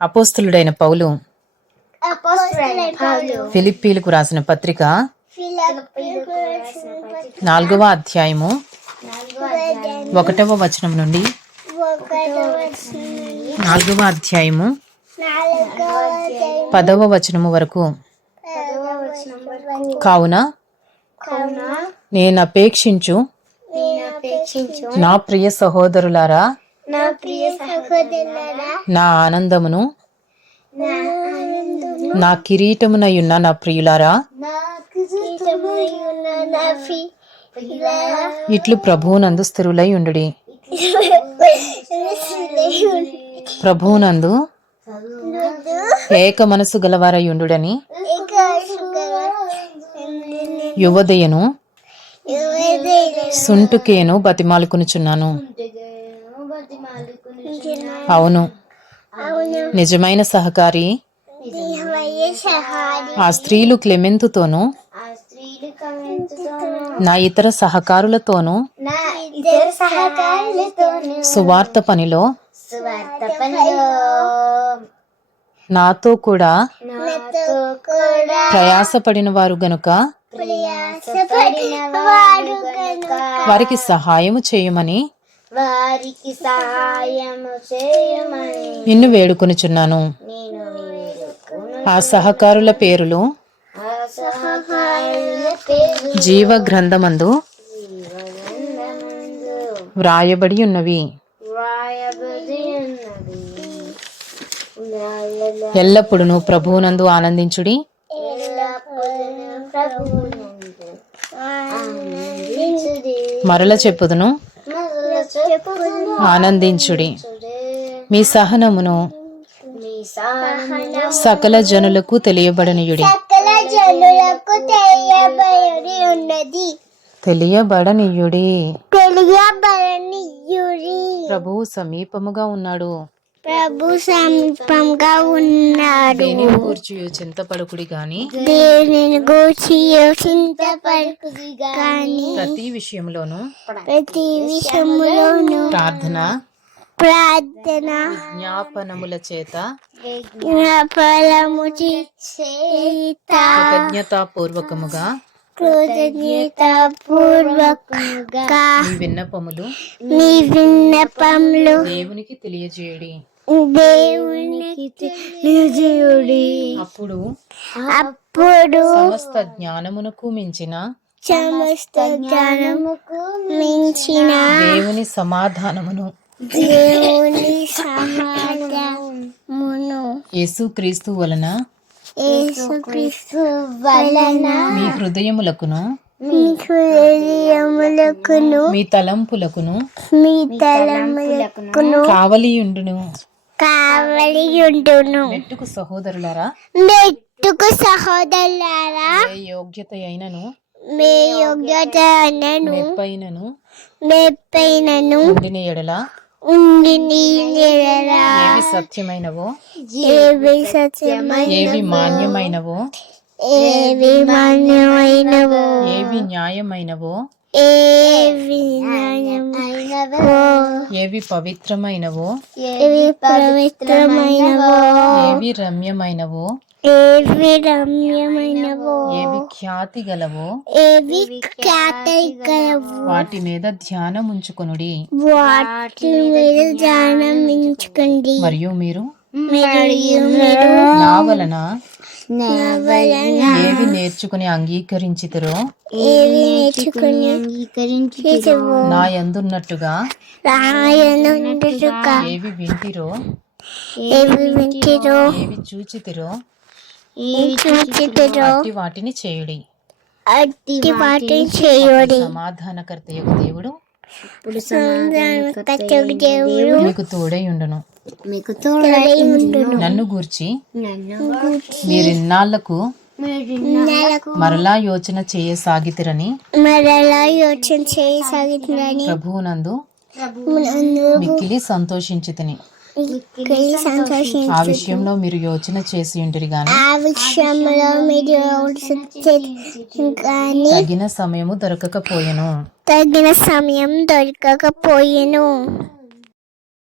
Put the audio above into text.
అపోస్తులుడైన పౌలు. ఫిలిప్పీలకు రాసిన పత్రిక నాలుగవ అధ్యాయము ఒకటవ వచనం నుండి నాలుగవ అధ్యాయము పదవ వచనము వరకు. కావున నేను అపేక్షించు నా ప్రియ సహోదరులారా నా ప్రియ సహోదరులారా నా ఆనందమును నా కిరీటమునయున్న నా ప్రియులారా ఇట్లు ప్రభువునందు స్థిరులై ఉండుడి. ప్రభువునందు ఏక మనసు గలవారై ఉండుడని యువదయను సుంటుకేను బతిమాలుకునుచున్నాను. అవును. నిజమైన సహకారి. ఆ స్త్రీలు క్లెమెంతుతోనూ ఆ స్త్రీలు కమెంతుతోను నా ఇతర సహకారులతోనూ నా ఇద్దరు సహకారులతోను. సువార్త పనిలో నాతో కూడా ప్రయాసపడిన వారు గనుక. వారికి సహాయము చేయమని వారికి సహాయము చేయమని నిన్ను వేడుకొనుచున్నాను. నేను వేడుకును ఆ సహకారుల పేరులు జీవ గ్రంథమందు వ్రాయబడి ఉన్నవి. ఎల్లప్పుడూ ప్రభువునందు ఆనందించుడి. మరల చెప్పుదును. ఆనందించుడి. మీ సహనమును సకల జనులకు తెలియబడనియుడి. తెలియబడనియుడి. ప్రభువు సమీపముగా ఉన్నాడు. ప్రభు సమీపంగా ఉన్నాడు. దేనిని కూర్చి చింతపడకుడి గాని దేనిని గూర్చి చింతపడుకుది గాని ప్రతి విషయంలోనూ ప్రతి విషయంలోనూ ప్రార్థన ప్రార్థన జ్ఞాపనముల చేత ఫలము చేత కృతజ్ఞతాపూర్వకముగా కృతజ్ఞత పూర్వకంగా మీ విన్నపములు మీ విన్నపములు దేవునికి తెలియజేయుడి. అప్పుడు అప్పుడు సమస్త జ్ఞానమునకు మించిన సమస్త జ్ఞానముకు మించిన దేవుని సమాధానమును దేవుని సమాధానమును యేసుక్రీస్తు వలన యేసుక్రీస్తు వలన మీ హృదయములకును మీ హృదయములకును మీ తలంపులకును మీ తలములకును కావలియుండును. కావలి ఉండును మెట్టుకు సహోదరులారా మెట్టుకు సహోదరులారా ఏ యోగ్యత అయినను మీ యోగ్యత అనను మెప్పైనను మెప్పైనను ఉండిన ఎడల ఉండి నీళ్ళరా ఏవి సత్యమైనవో ఏవి సత్యమైన ఏవి మాన్యమైనవో ఏవి మాన్యమైనవో ఏవి న్యాయమైనవో ఏవి పవిత్రమైనవో? ఏవి పవిత్రమైనవో? ఏవి రమ్యమైనవో? ఏవి రమ్యమైనవో? ఏవి ఖ్యాతి గలవో ఏవి ఖ్యాతగలవు? వాటి మీద ధ్యానం ఉంచుకొనుడి వాటి మీద ధ్యానం ఎంచుకోండి మరియు మీరు? నా వలన ఏవి నేర్చుకుని అంగీకరించితిరో? ఏవి నేర్చుకుని అంగీకరించి నా యందున్నట్టుగా రాయనుండుగా ఏవి వింటిరో? ఏవి వింటిరో? ఏవి చూచితిరో? ఏవి చూచితిరో? అట్టి వాటిని చేయుడి. అట్టి వాటిని చేయుడి. సమాధానకర్త యొక్క దేవుడు. దేవుడు. మీకు తోడై ఉండును. మీకు నన్ను గూర్చి మీరిన్నాళ్ళకు మరలా యోచన చేయసాగితిరని మరలా యోచన చేయసాగుతుందని ప్రభువునందు మిక్కిలి సంతోషించితిని. ఆ విషయంలో మీరు యోచన చేసి ఉంటిరి గాని ఆ విషయంలో మీరు కానీ తగిన సమయము దొరకకపోయెను. తగిన సమయం దొరకకపోయేను.